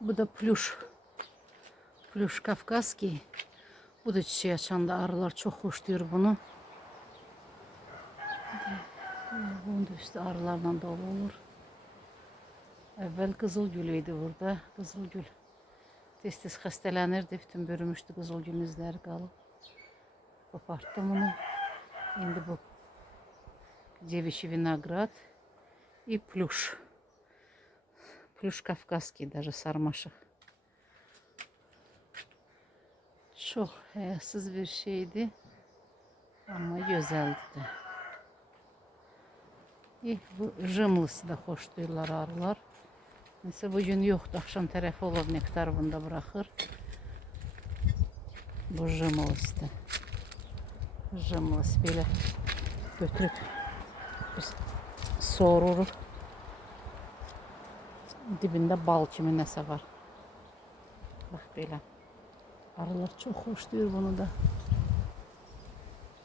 Bu da pluş. Pluş Kafkaski. Bu da çiçeği açanda arılar çok hoşluyor bunu. Bunun da üstü arılarla dolu olur. Evvel kızılgülüydü burada. Kızılgül. Tez xəstələnirdi. Bütün bürümüşdü kızılgülün izləri qalıb. Koparttım onu. Şimdi bu девичий виноград и плюш. Плюш Kafkaski, даже sarmaşık. Çok həyasız bir şeydi. Ama güzeldi de. Bu jımlısı da hoş duyurlar arılar. Mesela bugün yoktu. Akşam tərəfi olur. Nektar bunda bırakır. Bu jımlısı da. Jımlısı belə götürüp soğurur. Dibinde bal kimi nəsə var. Bax belə. Arılar çox xoşlayır bunu da.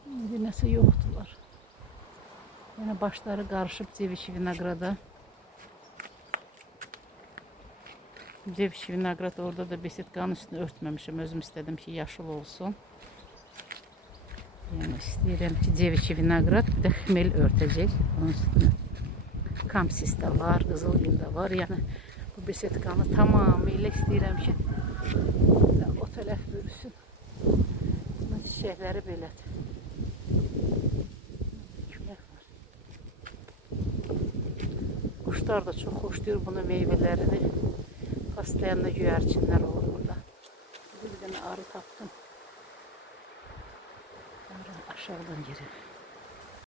İndi nəsə yoxdular. Yəni başları qarışıb девичий vinograda. Девичий vinograd orada da besetkanın üstünü örtməmişim. Özüm istedim ki yaşıl olsun. Yəni istəyirəm ki девичий vinograd bir də xmel örtəcək onun üstünü. Kamsis də var, qızılgül də var. Yəni bu besetkanı tamamıyla istəyirəm ki o tərəf bürüsün. Bunun çiçəkləri belədir. Külək var. Quşlar da çox xoşlayır bunun meyvələrini. Paslayanla güvercinlər olur burada. Bir dənə arı tapdım. Arı aşağıdan gelir.